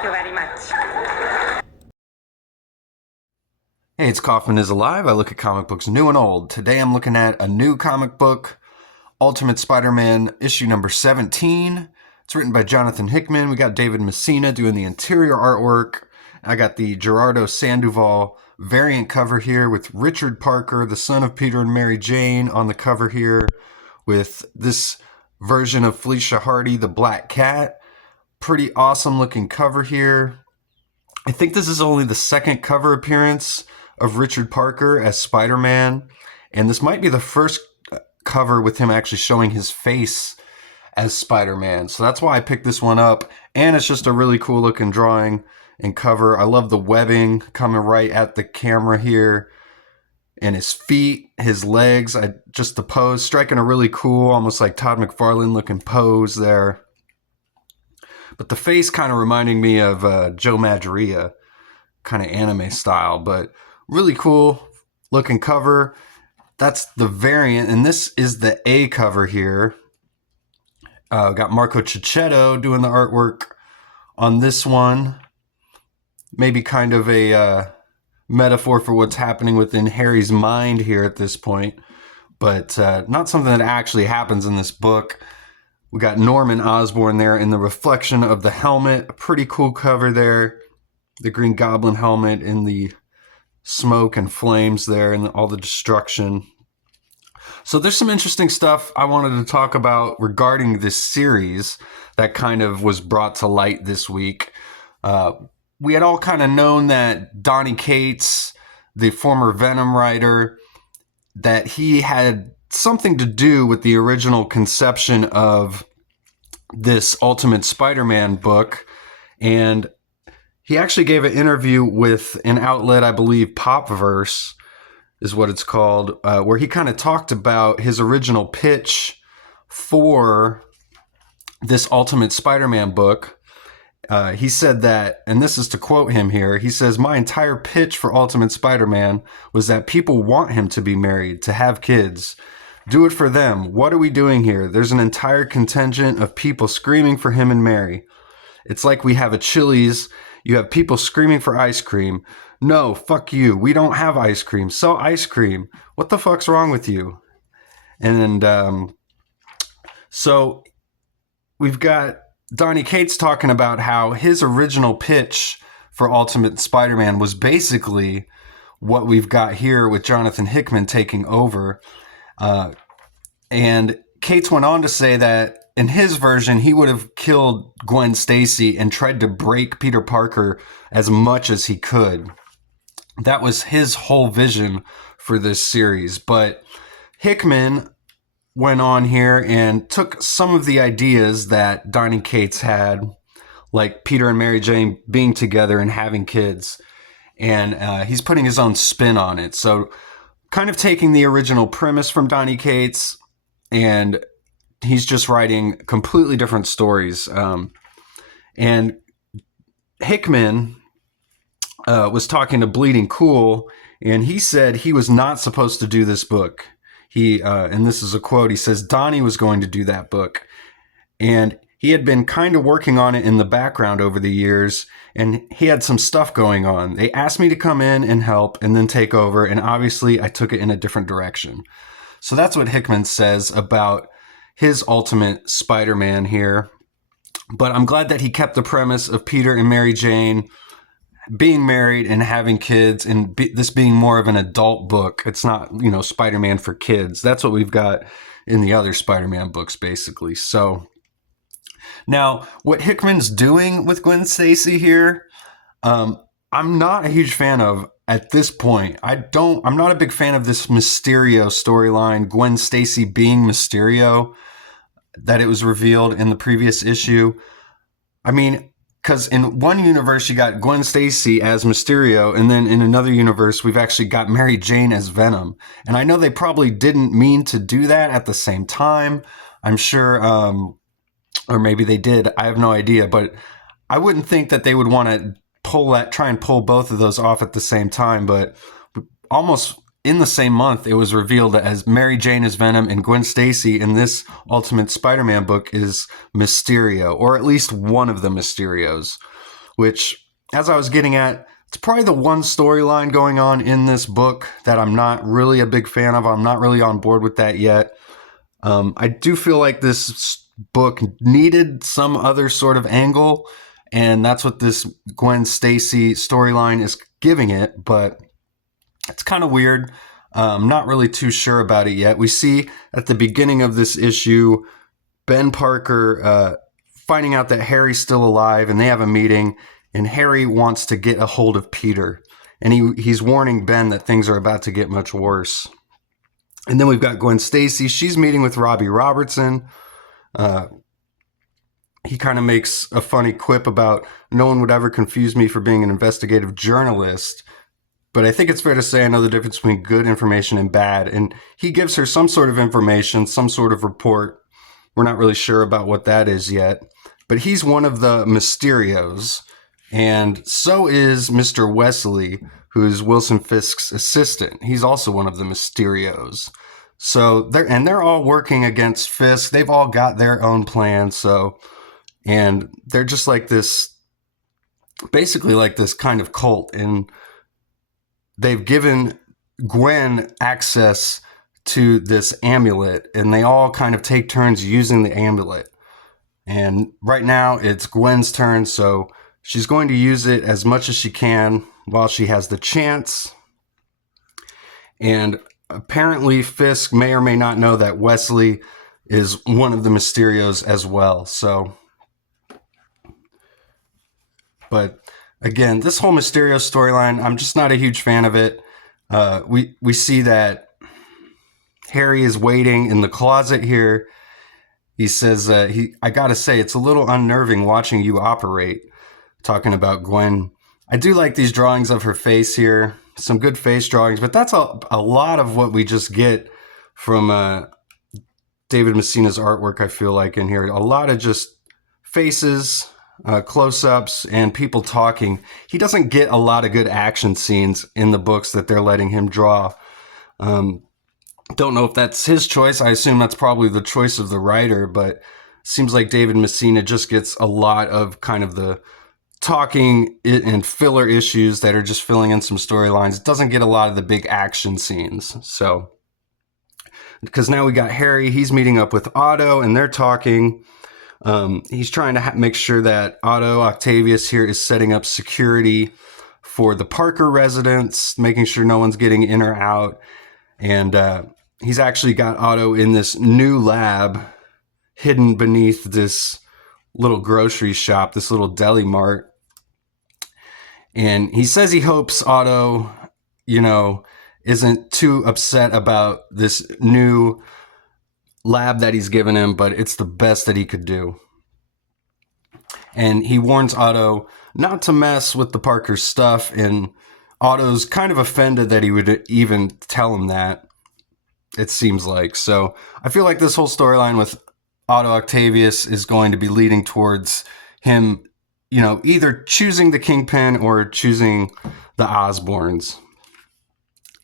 Thank you very much. Hey, it's Kaufman is Alive. I look at comic books new and old. Today I'm looking at a new comic book, Ultimate Spider-Man issue number 17. It's written by Jonathan Hickman. We got David Messina doing the interior artwork. I got the Gerardo Sandoval variant cover here with Richard Parker, the son of Peter and Mary Jane, on the cover here with this version of Felicia Hardy, the Black Cat. Pretty awesome looking cover here. I think this is only the second cover appearance of Richard Parker as Spider-Man, and this might be the first cover with him actually showing his face as Spider-Man. So that's why I picked this one up, and it's just a really cool looking drawing and cover. I love the webbing coming right at the camera here, and his feet, his legs, just the pose, striking a really cool, almost like Todd McFarlane looking pose there. But the face kind of reminding me of Joe Madureira, kind of anime style, but really cool looking cover. That's the variant, and this is the A cover here. Got Marco Cicchetto doing the artwork on this one. Maybe kind of a metaphor for what's happening within Harry's mind here at this point, but not something that actually happens in this book. We got Norman Osborn there in the reflection of the helmet. A pretty cool cover there. The Green Goblin helmet in the smoke and flames there and all the destruction. So there's some interesting stuff I wanted to talk about regarding this series that kind of was brought to light this week. We had all kind of known that Donny Cates, the former Venom writer, that he had something to do with the original conception of this Ultimate Spider-Man book, and he actually gave an interview with an outlet, I believe Popverse is what it's called, where he kind of talked about his original pitch for this Ultimate Spider-Man book. He said that, and this is to quote him here, he says, "My entire pitch for Ultimate Spider-Man was that people want him to be married, to have kids. Do it for them. What are we doing here? There's an entire contingent of people screaming for him and Mary. It's like we have a Chili's. You have people screaming for ice cream. No, fuck you. We don't have ice cream. Sell ice cream. What the fuck's wrong with you?" And so we've got Donny Cates talking about how his original pitch for Ultimate Spider-Man was basically what we've got here with Jonathan Hickman taking over. And Cates went on to say that in his version, he would have killed Gwen Stacy and tried to break Peter Parker as much as he could. That was his whole vision for this series. But Hickman went on here and took some of the ideas that Donny Cates had, like Peter and Mary Jane being together and having kids, and he's putting his own spin on it. So kind of taking the original premise from Donny Cates, and he's just writing completely different stories. And Hickman was talking to Bleeding Cool, and he said he was not supposed to do this book. And this is a quote, he says, "Donny was going to do that book. And he had been kind of working on it in the background over the years, and he had some stuff going on. They asked me to come in and help and then take over, and obviously I took it in a different direction." So that's what Hickman says about his Ultimate Spider-Man here. But I'm glad that he kept the premise of Peter and Mary Jane being married and having kids, and this being more of an adult book. It's not, Spider-Man for kids. That's what we've got in the other Spider-Man books, basically. So now, what Hickman's doing with Gwen Stacy here, I'm not a huge fan of at this point. I'm not a big fan of this Mysterio storyline, Gwen Stacy being Mysterio, that it was revealed in the previous issue. I mean, because in one universe, you got Gwen Stacy as Mysterio, and then in another universe, we've actually got Mary Jane as Venom. And I know they probably didn't mean to do that at the same time. I'm sure, or maybe they did. I have no idea. But I wouldn't think that they would want to try and pull both of those off at the same time. But almost in the same month, it was revealed as Mary Jane is Venom and Gwen Stacy in this Ultimate Spider-Man book is Mysterio, or at least one of the Mysterios, which, as I was getting at, it's probably the one storyline going on in this book that I'm not really a big fan of. I'm not really on board with that yet. I do feel like this book needed some other sort of angle, and that's what this Gwen Stacy storyline is giving it, but it's kind of weird. I'm not really too sure about it yet. We see at the beginning of this issue Ben Parker finding out that Harry's still alive, and they have a meeting, and Harry wants to get a hold of Peter, and he's warning Ben that things are about to get much worse. And then we've got Gwen Stacy. She's meeting with Robbie Robertson. He kind of makes a funny quip about no one would ever confuse me for being an investigative journalist. But I think it's fair to say I know the difference between good information and bad. And he gives her some sort of information, some sort of report. We're not really sure about what that is yet. But he's one of the Mysterios. And so is Mr. Wesley, who's Wilson Fisk's assistant. He's also one of the Mysterios. So they're all working against Fisk. They've all got their own plans. And they're just like this, basically like this kind of cult. And they've given Gwen access to this amulet, and they all kind of take turns using the amulet. And right now it's Gwen's turn, so she's going to use it as much as she can while she has the chance. And apparently Fisk may or may not know that Wesley is one of the Mysterios as well. But again, this whole Mysterio storyline, I'm just not a huge fan of it. We see that Harry is waiting in the closet here. He says, I gotta say, it's a little unnerving watching you operate, talking about Gwen. I do like these drawings of her face here. Some good face drawings, but that's a lot of what we just get from David Messina's artwork, I feel like, in here. A lot of just faces, close-ups, and people talking. He doesn't get a lot of good action scenes in the books that they're letting him draw. Don't know if that's his choice. I assume that's probably the choice of the writer, but seems like David Messina just gets a lot of kind of the talking and filler issues that are just filling in some storylines. It doesn't get a lot of the big action scenes. So, because now we got Harry, he's meeting up with Otto, and they're talking. He's trying to make sure that Otto Octavius here is setting up security for the Parker residence, making sure no one's getting in or out. And he's actually got Otto in this new lab hidden beneath this little grocery shop, this little deli mart. And he says he hopes Otto, isn't too upset about this new lab that he's given him, but it's the best that he could do. And he warns Otto not to mess with the Parker stuff, and Otto's kind of offended that he would even tell him that, it seems like. So I feel like this whole storyline with Otto Octavius is going to be leading towards him, either choosing the Kingpin or choosing the Osborns.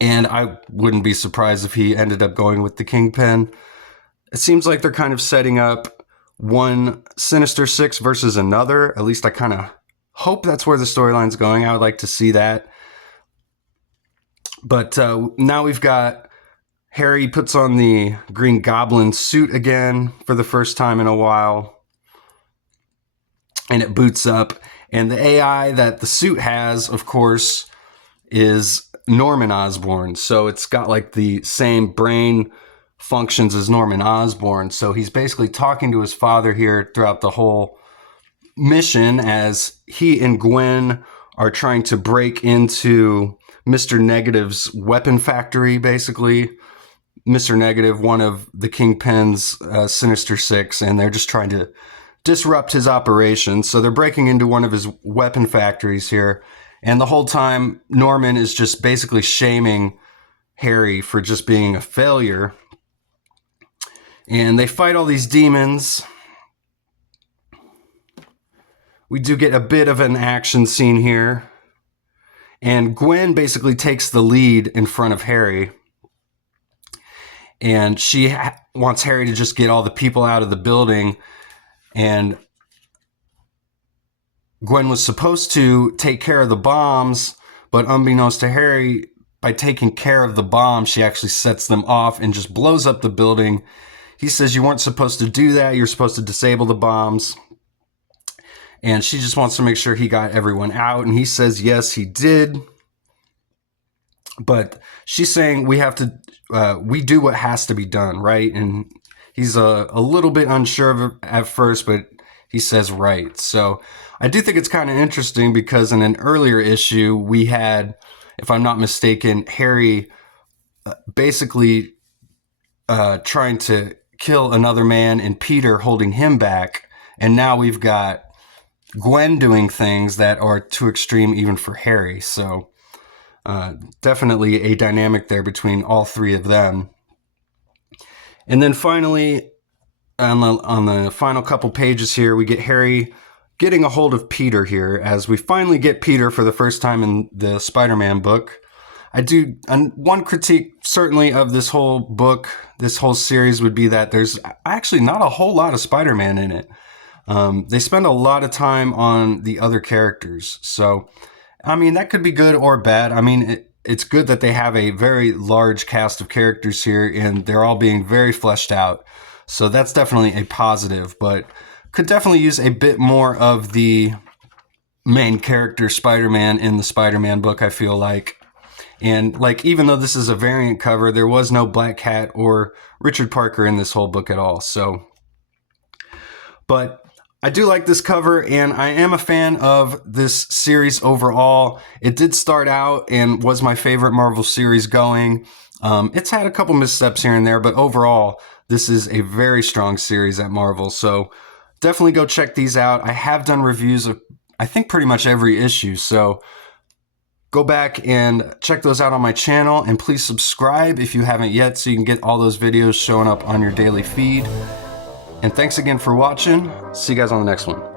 And I wouldn't be surprised if he ended up going with the Kingpin. It seems like they're kind of setting up one Sinister Six versus another. At least I kind of hope that's where the storyline's going. I would like to see that. But now we've got Harry puts on the Green Goblin suit again for the first time in a while. And it boots up. And the AI that the suit has, of course, is Norman Osborn. So it's got like the same brain functions as Norman Osborn. So he's basically talking to his father here throughout the whole mission as he and Gwen are trying to break into Mr. Negative's weapon factory, basically. Mr. Negative, one of the Kingpin's Sinister Six, and they're just trying to disrupt his operations. So they're breaking into one of his weapon factories here. And the whole time, Norman is just basically shaming Harry for just being a failure. And they fight all these demons. We do get a bit of an action scene here. And Gwen basically takes the lead in front of Harry. And she wants Harry to just get all the people out of the building. And Gwen was supposed to take care of the bombs, but unbeknownst to Harry, by taking care of the bombs, she actually sets them off and just blows up the building. He says you weren't supposed to do that. You're supposed to disable the bombs. And she just wants to make sure he got everyone out. And he says, yes, he did. But she's saying we have to, we do what has to be done, right? And he's a little bit unsure of it at first, but he says right. So I do think it's kind of interesting because in an earlier issue, we had, if I'm not mistaken, Harry basically trying to kill another man and Peter holding him back. And now we've got Gwen doing things that are too extreme even for Harry. So definitely a dynamic there between all three of them. And then finally, on the final couple pages here, we get Harry getting a hold of Peter here as we finally get Peter for the first time in the Spider-Man book. One critique certainly of this whole book, this whole series would be that there's actually not a whole lot of Spider-Man in it. They spend a lot of time on the other characters. So, I mean, that could be good or bad. I mean, it's good that they have a very large cast of characters here and they're all being very fleshed out. So that's definitely a positive, but could definitely use a bit more of the main character Spider-Man in the Spider-Man book, I feel like. And like, even though this is a variant cover, there was no Black Cat or Richard Parker in this whole book at all. So, but I do like this cover and I am a fan of this series overall. It did start out and was my favorite Marvel series going. It's had a couple missteps here and there, but overall, this is a very strong series at Marvel. So definitely go check these out. I have done reviews of, I think, pretty much every issue. So go back and check those out on my channel, and please subscribe if you haven't yet so you can get all those videos showing up on your daily feed. And thanks again for watching. See you guys on the next one.